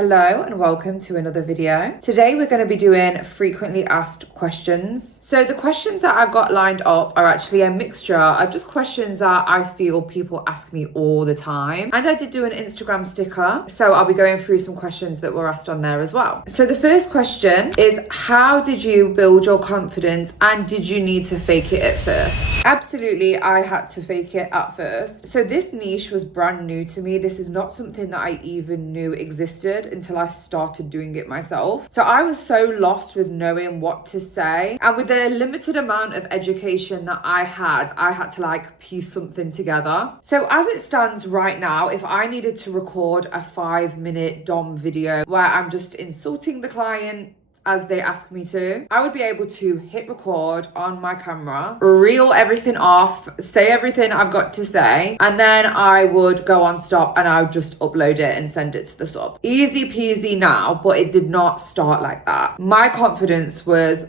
Hello and welcome to another video. Today we're going to be doing frequently asked questions. So the questions that I've got lined up are actually a mixture of just questions that I feel people ask me all the time. And I did do an Instagram sticker, so I'll be going through some questions that were asked on there as well. So the first question is, how did you build your confidence and did you need to fake it at first? Absolutely, I had to fake it at first. So this niche was brand new to me. This is not something that I even knew existed until I started doing it myself. So I was so lost with knowing what to say, and with the limited amount of education that I had to piece something together. So as it stands right now, if I needed to record a 5-minute dom video where I'm just insulting the client as they ask me to, I would be able to hit record on my camera, reel everything off, say everything I've got to say, and then I would go on stop and I would just upload it and send it to the sub. Easy peasy now, but it did not start like that. My confidence was...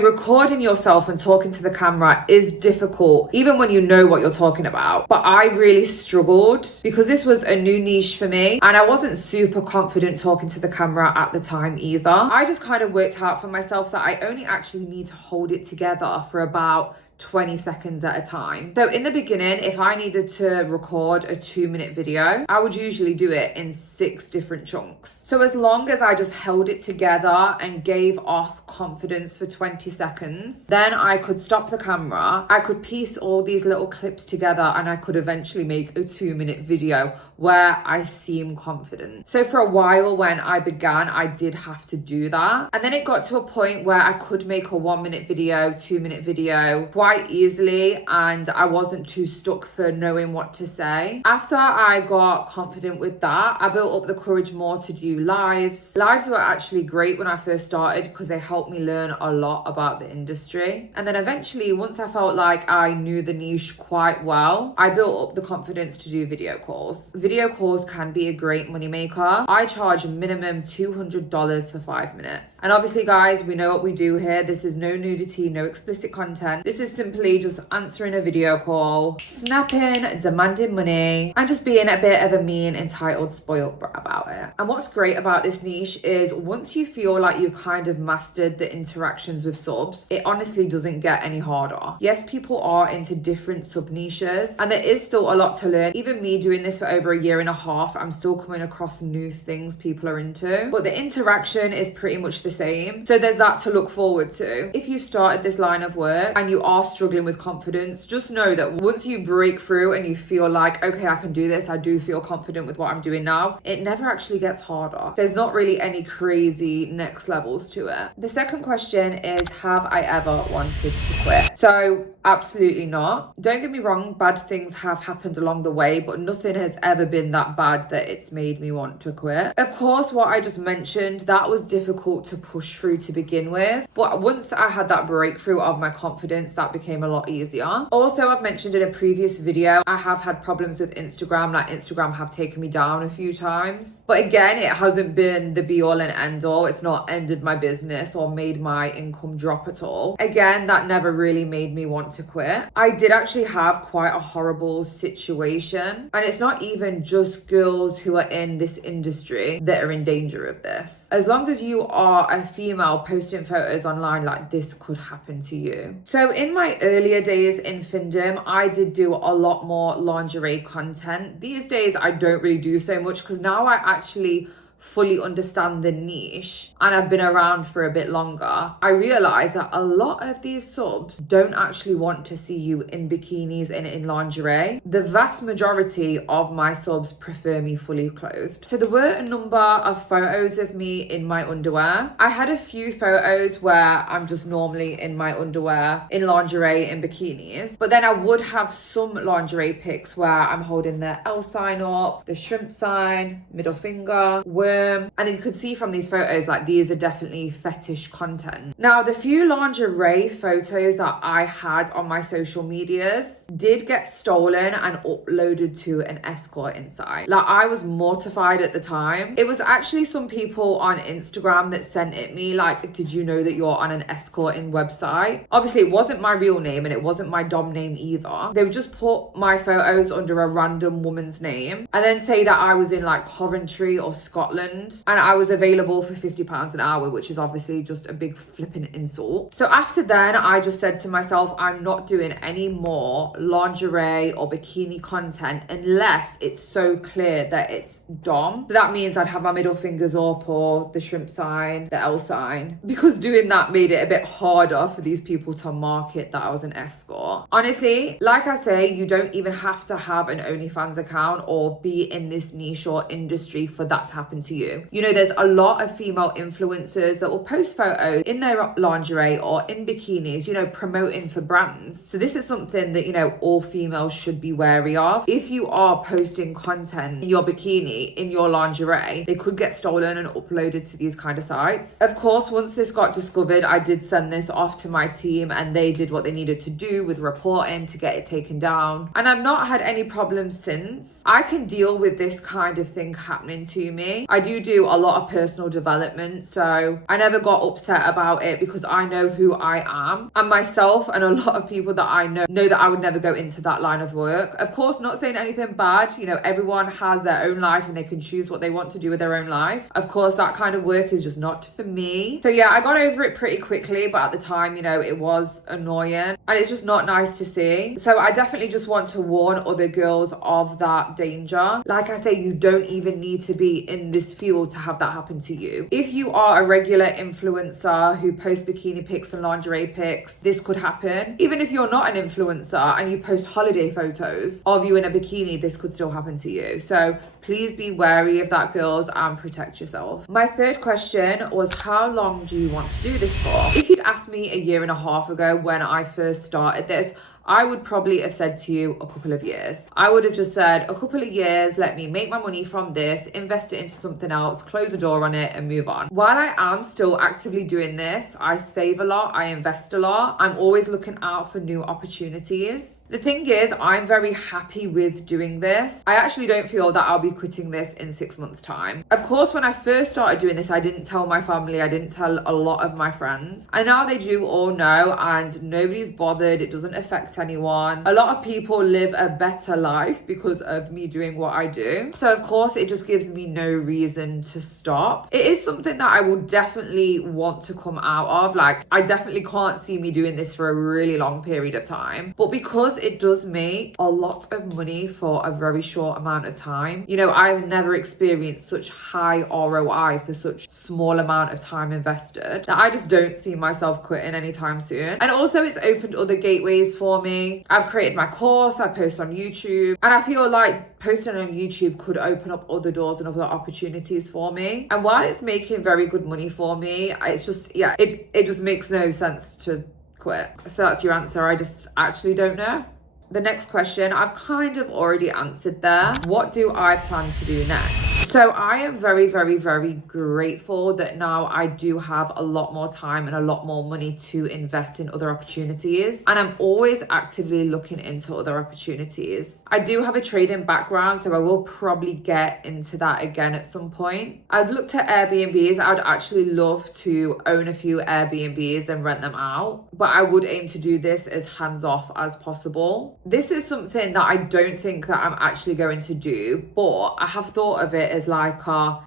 Recording yourself and talking to the camera is difficult, even when you know what you're talking about. But I really struggled because this was a new niche for me and I wasn't super confident talking to the camera at the time either. I just kind of worked out for myself that I only actually need to hold it together for about 20 seconds at a time. So in the beginning, if I needed to record a 2-minute video, I would usually do it in 6 different chunks. So as long as I just held it together and gave off confidence for 20 seconds, then I could stop the camera, I could piece all these little clips together, and I could eventually make a 2-minute video where I seem confident. So for a while when I began, I did have to do that. And then it got to a point where I could make a 1-minute video, 2-minute video quite easily, and I wasn't too stuck for knowing what to say. After I got confident with that, I built up the courage more to do lives. Lives were actually great when I first started because they helped me learn a lot about the industry. And then eventually, once I felt like I knew the niche quite well, I built up the confidence to do video calls. Video calls can be a great moneymaker. I charge minimum $200 for 5 minutes. And obviously, guys, we know what we do here. This is no nudity, no explicit content. This is simply just answering a video call, snapping, demanding money, and just being a bit of a mean, entitled, spoiled brat about it. And what's great about this niche is once you feel like you've kind of mastered the interactions with subs, it honestly doesn't get any harder. Yes, people are into different sub niches, and there is still a lot to learn. Even me doing this for over a year and a half, I'm still coming across new things people are into, but the interaction is pretty much the same. So there's that to look forward to. If you started this line of work and you are struggling with confidence, just know that once you break through and you feel like, okay, I can do this, I do feel confident with what I'm doing now, it never actually gets harder. There's not really any crazy next levels to it. The second question is, have I ever wanted to quit? So absolutely not. Don't get me wrong, bad things have happened along the way, but nothing has ever been that bad that it's made me want to quit. Of course, what I just mentioned, that was difficult to push through to begin with, but once I had that breakthrough of my confidence, that became a lot easier. Also, I've mentioned in a previous video, I have had problems with Instagram. Like, Instagram have taken me down a few times, but again, it hasn't been the be all and end all. It's not ended my business or made my income drop at all. Again, that never really made me want to quit. I did actually have quite a horrible situation, and it's not even just girls who are in this industry that are in danger of this. As long as you are a female posting photos online, like, this could happen to you. So in my earlier days in Findom, I did do a lot more lingerie content. These days, I don't really do so much because now I actually fully understand the niche and I've been around for a bit longer. I realize that a lot of these subs don't actually want to see you in bikinis and in lingerie. The vast majority of my subs prefer me fully clothed. So there were a number of photos of me in my underwear. I had a few photos where I'm just normally in my underwear, in lingerie, in bikinis, but then I would have some lingerie pics where I'm holding the L sign up, the shrimp sign, middle finger, and then you could see from these photos, like, these are definitely fetish content. Now, the few lingerie photos that I had on my social medias did get stolen and uploaded to an escort site. Like, I was mortified at the time. It was actually some people on Instagram that sent it me, like, did you know that you're on an escorting website? Obviously, it wasn't my real name and it wasn't my dom name either. They would just put my photos under a random woman's name and then say that I was in, like, Coventry or Scotland England, and I was available for £50 an hour, which is obviously just a big flipping insult. So after then, I just said to myself, I'm not doing any more lingerie or bikini content unless it's so clear that it's dom. So that means I'd have my middle fingers up or the shrimp sign, the L sign, because doing that made it a bit harder for these people to market that I was an escort. Honestly, like I say, you don't even have to have an OnlyFans account or be in this niche or industry for that to happen to you. You know, there's a lot of female influencers that will post photos in their lingerie or in bikinis, you know, promoting for brands. So this is something that, you know, all females should be wary of. If you are posting content in your bikini, in your lingerie, they could get stolen and uploaded to these kind of sites. Of course, once this got discovered, I did send this off to my team and they did what they needed to do with reporting to get it taken down. And I've not had any problems since. I can deal with this kind of thing happening to me. I do a lot of personal development, so I never got upset about it because I know who I am, and myself and a lot of people that I know that I would never go into that line of work. Of course, not saying anything bad, you know, everyone has their own life and they can choose what they want to do with their own life. Of course, that kind of work is just not for me. So yeah, I got over it pretty quickly, but at the time, you know, it was annoying and it's just not nice to see. So I definitely just want to warn other girls of that danger. Like I say, you don't even need to be in this field to have that happen to you. If you are a regular influencer who posts bikini pics and lingerie pics, this could happen. Even if you're not an influencer and you post holiday photos of you in a bikini, this could still happen to you. So please be wary of that, girls, and protect yourself. My third question was, how long do you want to do this for? If you'd asked me a year and a half ago when I first started this, I would probably have said to you a couple of years. I would have just said a couple of years, let me make my money from this, invest it into something else, close the door on it and move on. While I am still actively doing this, I save a lot, I invest a lot. I'm always looking out for new opportunities. The thing is, I'm very happy with doing this. I actually don't feel that I'll be quitting this in 6 months' time. Of course, when I first started doing this, I didn't tell my family, I didn't tell a lot of my friends. And now they do all know and nobody's bothered. It doesn't affect anyone. A lot of people live a better life because of me doing what I do. So of course, it just gives me no reason to stop. It is something that I will definitely want to come out of. Like, I definitely can't see me doing this for a really long period of time. But because it does make a lot of money for a very short amount of time, you know, I've never experienced such high ROI for such small amount of time invested that I just don't see myself quitting anytime soon. And also, it's opened other gateways for me. I've created my course, I post on YouTube, and I feel like posting on YouTube could open up other doors and other opportunities for me. And while it's making very good money for me, it's just, yeah, it just makes no sense to quit. So that's your answer. I just actually don't know. The next question, I've kind of already answered there. What do I plan to do next? So I am very, very, very grateful that now I do have a lot more time and a lot more money to invest in other opportunities. And I'm always actively looking into other opportunities. I do have a trading background, so I will probably get into that again at some point. I've looked at Airbnbs. I would actually love to own a few Airbnbs and rent them out, but I would aim to do this as hands-off as possible. This is something that I don't think that I'm actually going to do, but I have thought of it as like,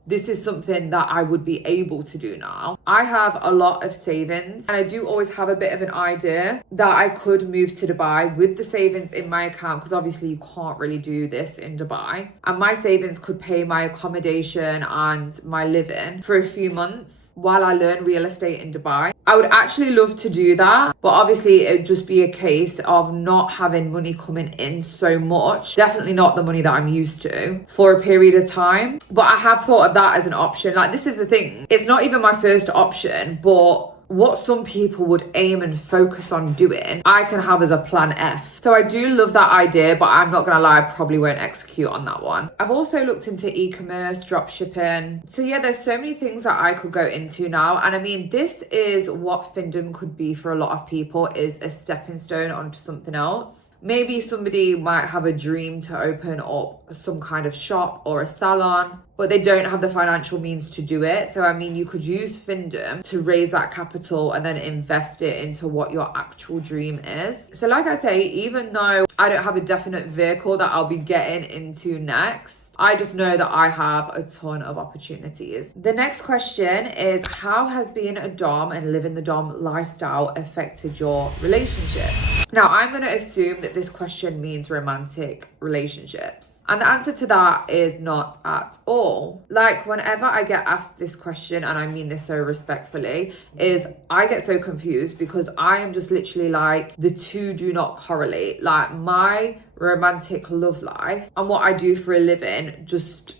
this is something that I would be able to do now. I have a lot of savings and I do always have a bit of an idea that I could move to Dubai with the savings in my account, because obviously you can't really do this in Dubai. And my savings could pay my accommodation and my living for a few months while I learn real estate in Dubai. I would actually love to do that, but obviously it would just be a case of not having money coming in so much. Definitely not the money that I'm used to for a period of time. But I have thought of that as an option. Like, this is the thing. It's not even my first option, but what some people would aim and focus on doing, I can have as a plan F. So I do love that idea, but I'm not gonna lie, I probably won't execute on that one. I've also looked into e-commerce, drop shipping. So yeah, there's so many things that I could go into now. And I mean, this is what Findom could be for a lot of people, is a stepping stone onto something else. Maybe somebody might have a dream to open up some kind of shop or a salon, but they don't have the financial means to do it. So, I mean, you could use Findom to raise that capital and then invest it into what your actual dream is. So like I say, even though I don't have a definite vehicle that I'll be getting into next, I just know that I have a ton of opportunities. The next question is, how has being a dom and living the dom lifestyle affected your relationships? Now, I'm going to assume that this question means romantic relationships. And the answer to that is not at all. Like, whenever I get asked this question, and I mean this so respectfully, is I get so confused because I am just literally like, the two do not correlate. Like, my romantic love life and what I do for a living, just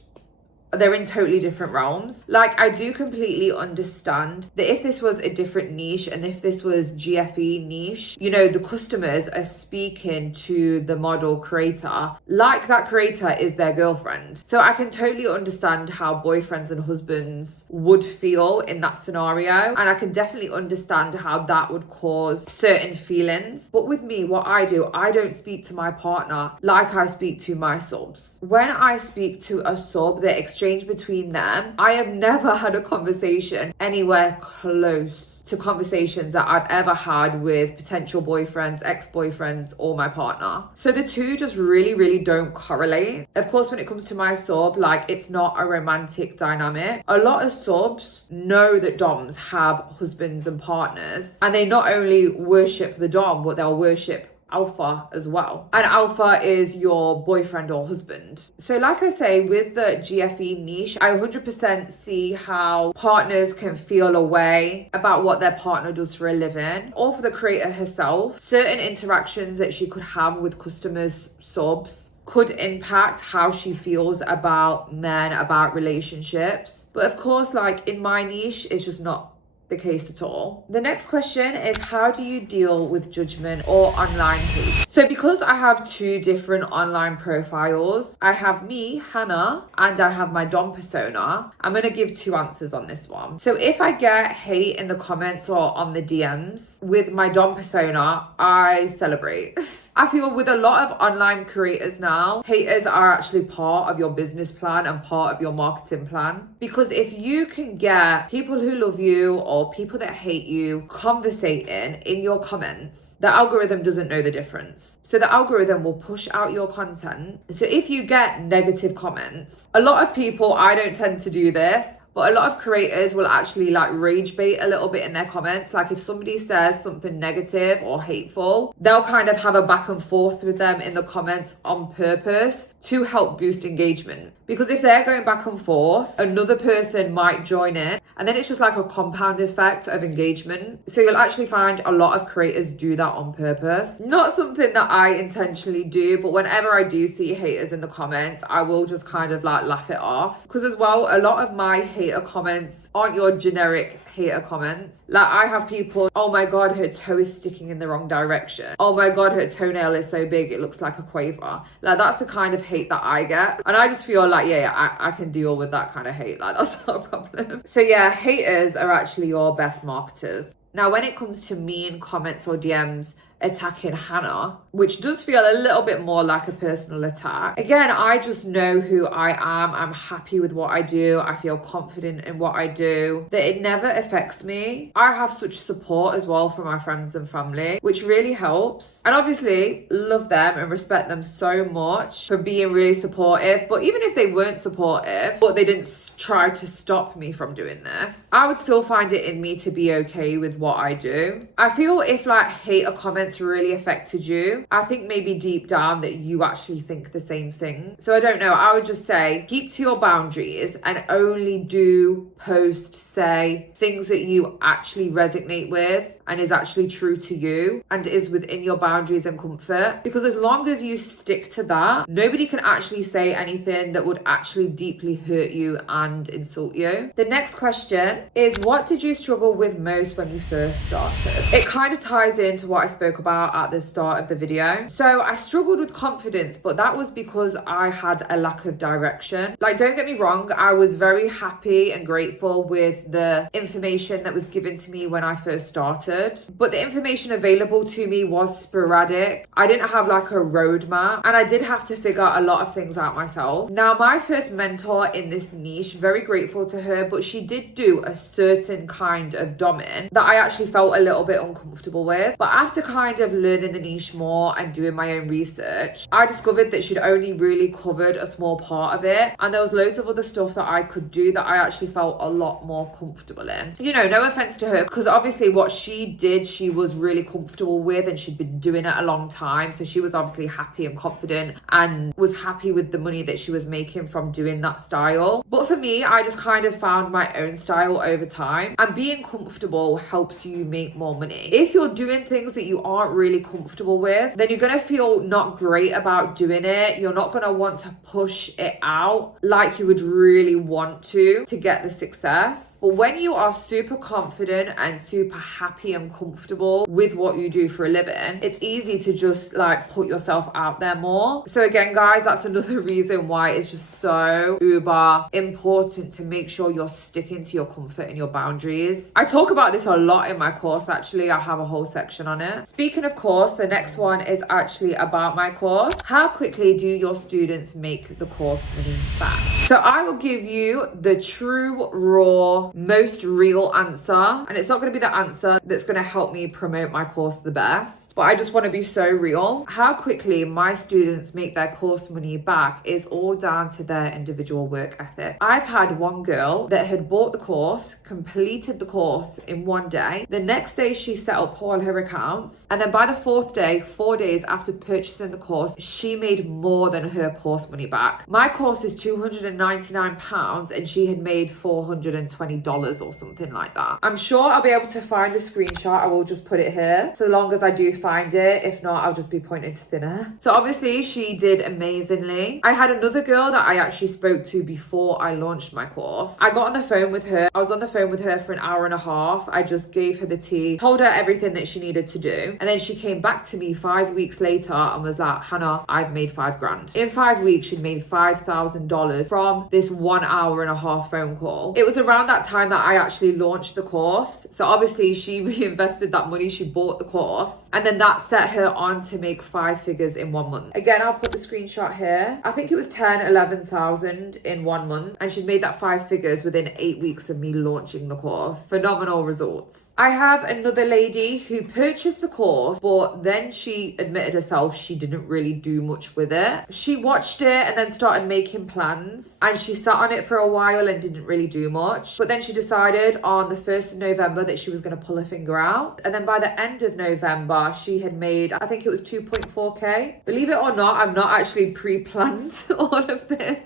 they're in totally different realms. Like, I do completely understand that if this was a different niche and if this was GFE niche, you know, the customers are speaking to the model creator like that creator is their girlfriend. So I can totally understand how boyfriends and husbands would feel in that scenario. And I can definitely understand how that would cause certain feelings. But with me, what I do, I don't speak to my partner like I speak to my subs. When I speak to a sub, the exchange between them, I have never had a conversation anywhere close to conversations that I've ever had with potential boyfriends, ex-boyfriends, or my partner. So the two just really don't correlate. Of course, when it comes to my sub, like, it's not a romantic dynamic. A lot of subs know that doms have husbands and partners, and they not only worship the dom, but they'll worship alpha as well. And alpha is your boyfriend or husband. So like I say, with the GFE niche, I 100% see how partners can feel a way about what their partner does for a living, or for the creator herself. Certain interactions that she could have with customers, subs, could impact how she feels about men, about relationships. But of course, like, in my niche, it's just not the case at all. The next question is, how do you deal with judgment or online hate? So because I have two different online profiles, I have me, Hannah, and I have my dom persona, I'm going to give two answers on this one. So if I get hate in the comments or on the DMs with my dom persona, I celebrate. I feel with a lot of online creators now, haters are actually part of your business plan and part of your marketing plan. Because if you can get people who love you or people that hate you conversating in your comments, the algorithm doesn't know the difference. So the algorithm will push out your content. So if you get negative comments, a lot of people, I don't tend to do this, but a lot of creators will actually like rage bait a little bit in their comments. Like, if somebody says something negative or hateful, they'll kind of have a back and forth with them in the comments on purpose to help boost engagement. Because if they're going back and forth, another person might join in, and then it's just like a compound effect of engagement. So you'll actually find a lot of creators do that on purpose. Not something that I intentionally do, but whenever I do see haters in the comments, I will just kind of like laugh it off. Because as well, a lot of my hater comments aren't your generic hater comments. Like, I have people, oh my god, her toe is sticking in the wrong direction. Oh my god, her toenail is so big it looks like a quaver. Like, that's the kind of hate that I get. And I just feel like, I can deal with that kind of hate. Like, that's not a problem. So yeah, haters are actually your best marketers. Now, when it comes to mean comments or DMs attacking Hannah, which does feel a little bit more like a personal attack. Again, I just know who I am. I'm happy with what I do. I feel confident in what I do, that it never affects me. I have such support as well from my friends and family, which really helps. And obviously love them and respect them so much for being really supportive. But even if they weren't supportive, but they didn't try to stop me from doing this, I would still find it in me to be okay with what I do. I feel if like hater comments really affected you, I think maybe deep down that you actually think the same thing. So I don't know, I would just say keep to your boundaries and only do post, say things that you actually resonate with and is actually true to you and is within your boundaries and comfort. Because as long as you stick to that, nobody can actually say anything that would actually deeply hurt you and insult you. The next question is, what did you struggle with most when you first started? It kind of ties into what I spoke about at the start of the video. So I struggled with confidence, but that was because I had a lack of direction. Like, don't get me wrong, I was very happy and grateful with the information that was given to me when I first started, but the information available to me was sporadic. I didn't have like a roadmap, and I did have to figure a lot of things out myself. Now, my first mentor in this niche, very grateful to her, but she did do a certain kind of doming that I actually felt a little bit uncomfortable with. But after kind kind of learning the niche more and doing my own research, I discovered that she'd only really covered a small part of it, and there was loads of other stuff that I could do that I actually felt a lot more comfortable in. You know, no offense to her, because obviously what she did, she was really comfortable with, and she'd been doing it a long time, so she was obviously happy and confident and was happy with the money that she was making from doing that style. But for me, I just kind of found my own style over time, and being comfortable helps you make more money. If you're doing things that you aren't really comfortable with, then you're gonna feel not great about doing it. You're not gonna want to push it out like you would really want to get the success. But when you are super confident and super happy and comfortable with what you do for a living, it's easy to just like put yourself out there more. So again, guys, that's another reason why it's just so uber important to make sure you're sticking to your comfort and your boundaries. I talk about this a lot in my course, actually. I have a whole section on it. Speaking of course, the next one is actually about my course. How quickly do your students make the course money back? So I will give you the true, raw, most real answer, and it's not going to be the answer that's going to help me promote my course the best, but I just want to be so real. How quickly my students make their course money back is all down to their individual work ethic. I've had one girl that had bought the course, completed the course in one day. The next day she set up all her accounts, and then by the fourth day, 4 days after purchasing the course, she made more than her course money back. My course is £299 and she had made $420 or something like that. I'm sure I'll be able to find the screenshot. I will just put it here so long as I do find it. If not, I'll just be pointing to thin air. So obviously she did amazingly. I had another girl that I actually spoke to before I launched my course. I got on the phone with her. I was on the phone with her for an hour and a half. I just gave her the tea, told her everything that she needed to do, and then she came back to me 5 weeks later and was like, Hannah, I've made $5,000. In 5 weeks, she'd made $5,000 from this 1 hour and a half phone call. It was around that time that I actually launched the course. So obviously she reinvested that money, she bought the course, and then that set her on to make 5 figures in 1 month. Again, I'll put the screenshot here. I think it was 11,000 in 1 month, and she'd made that 5 figures within 8 weeks of me launching the course. Phenomenal results. I have another lady who purchased the course, but then she admitted herself she didn't really do much with it. She watched it and then started making plans, and she sat on it for a while and didn't really do much. But then she decided on the 1st of November that she was going to pull her finger out. And then by the end of November, she had made, I think it was 2.4K. Believe it or not, I've not actually pre-planned all of this.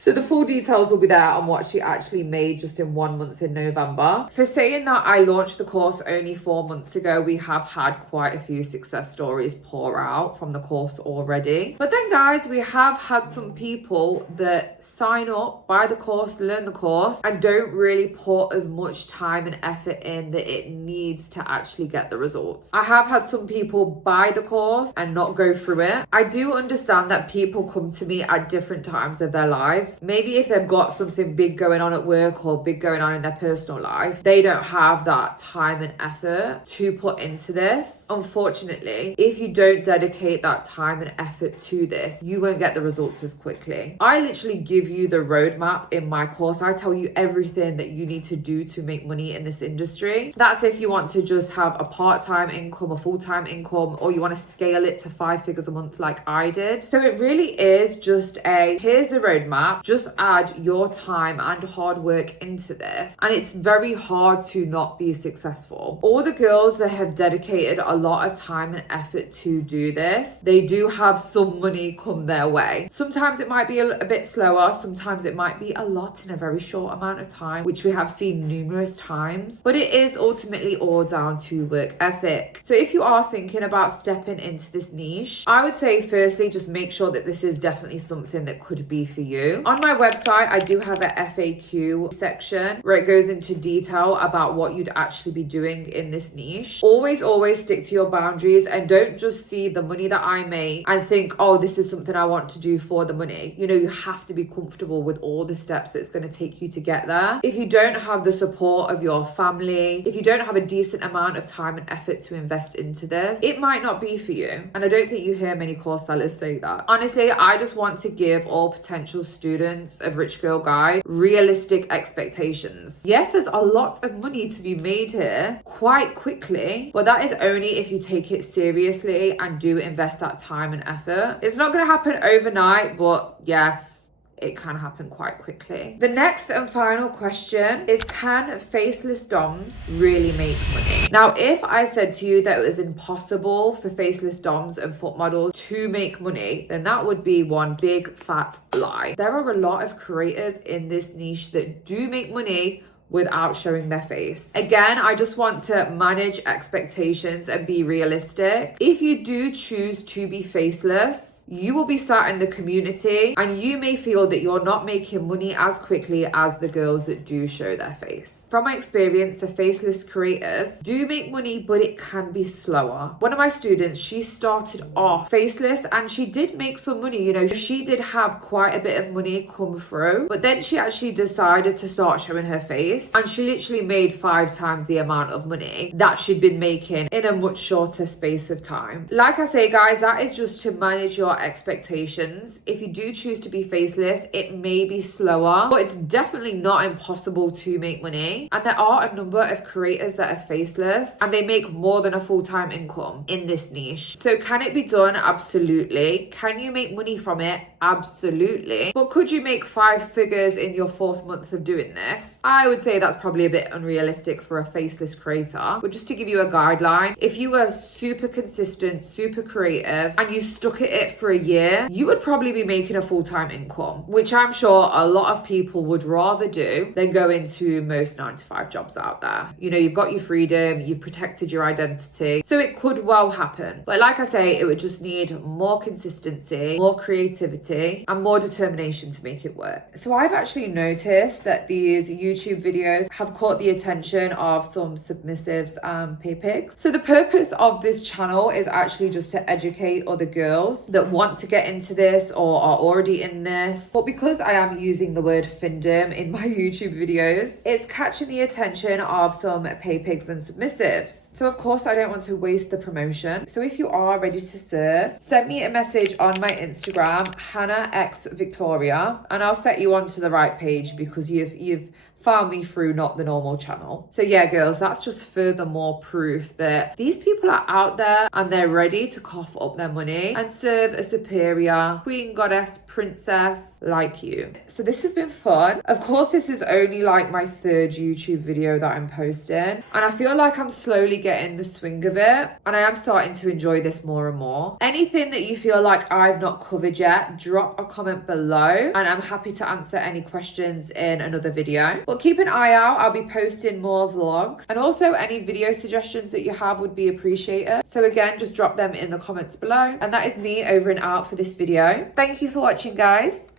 So the full details will be there on what she actually made just in 1 month in November. For saying that I launched the course only 4 months ago, we have had quite a few success stories pour out from the course already. But then guys, we have had some people that sign up, buy the course, learn the course, and don't really put as much time and effort in that it needs to actually get the results. I have had some people buy the course and not go through it. I do understand that people come to me at different times of their lives. Maybe if they've got something big going on at work or big going on in their personal life, they don't have that time and effort to put into this. Unfortunately, if you don't dedicate that time and effort to this, you won't get the results as quickly. I literally give you the roadmap in my course. I tell you everything that you need to do to make money in this industry. That's if you want to just have a part-time income, a full-time income, or you want to scale it to 5 figures a month like I did. So it really is just here's the roadmap. Just add your time and hard work into this, and it's very hard to not be successful. All the girls that have dedicated a lot of time and effort to do this, they do have some money come their way. Sometimes it might be a bit slower, sometimes it might be a lot in a very short amount of time, which we have seen numerous times, but it is ultimately all down to work ethic. So if you are thinking about stepping into this niche, I would say firstly, just make sure that this is definitely something that could be for you. On my website, I do have a FAQ section where it goes into detail about what you'd actually be doing in this niche. Always stick to your boundaries, and don't just see the money that I make and think, oh, this is something I want to do for the money. You know, you have to be comfortable with all the steps it's going to take you to get there. If you don't have the support of your family, if you don't have a decent amount of time and effort to invest into this, it might not be for you. And I don't think you hear many course sellers say that. Honestly, I just want to give all potential students students of Rich Girl Guide, realistic expectations. Yes, there's a lot of money to be made here quite quickly, but that is only if you take it seriously and do invest that time and effort. It's not going to happen overnight, but yes, it can happen quite quickly. The next and final question is, can faceless doms really make money? Now, if I said to you that it was impossible for faceless doms and foot models to make money, then that would be one big fat lie. There are a lot of creators in this niche that do make money without showing their face. Again, I just want to manage expectations and be realistic. If you do choose to be faceless, you will be sat in the community and you may feel that you're not making money as quickly as the girls that do show their face. From my experience, the faceless creators do make money, but it can be slower. One of my students, she started off faceless and she did make some money. You know, she did have quite a bit of money come through, but then she actually decided to start showing her face and she literally made 5 times the amount of money that she'd been making in a much shorter space of time. Like I say, guys, that is just to manage your expectations. If you do choose to be faceless, it may be slower, but it's definitely not impossible to make money. And there are a number of creators that are faceless and they make more than a full-time income in this niche. So can it be done? Absolutely. Can you make money from it? Absolutely. But could you make 5 figures in your 4th month of doing this? I would say that's probably a bit unrealistic for a faceless creator. But just to give you a guideline, if you were super consistent, super creative, and you stuck at it for a year, you would probably be making a full-time income, which I'm sure a lot of people would rather do than go into most 9-to-5 jobs out there. You know, you've got your freedom, you've protected your identity, so it could well happen. But like I say, it would just need more consistency, more creativity, and more determination to make it work. So I've actually noticed that these YouTube videos have caught the attention of some submissives and pay pigs. So the purpose of this channel is actually just to educate other girls that want to get into this or are already in this. But because I am using the word Findom in my YouTube videos, it's catching the attention of some pay pigs and submissives. So of course I don't want to waste the promotion. So if you are ready to serve, send me a message on my Instagram, Hannah X Victoria, and I'll set you onto the right page because you've found me through not the normal channel. So yeah, girls, that's just furthermore proof that these people are out there and they're ready to cough up their money and serve a superior queen, goddess, princess like you. So this has been fun. Of course, this is only like my 3rd YouTube video that I'm posting, and I feel like I'm slowly getting the swing of it and I am starting to enjoy this more and more. Anything that you feel like I've not covered yet, drop a comment below and I'm happy to answer any questions in another video. But keep an eye out, I'll be posting more vlogs, and also any video suggestions that you have would be appreciated. So again, just drop them in the comments below. And that is me over and out for this video. Thank you for watching, guys.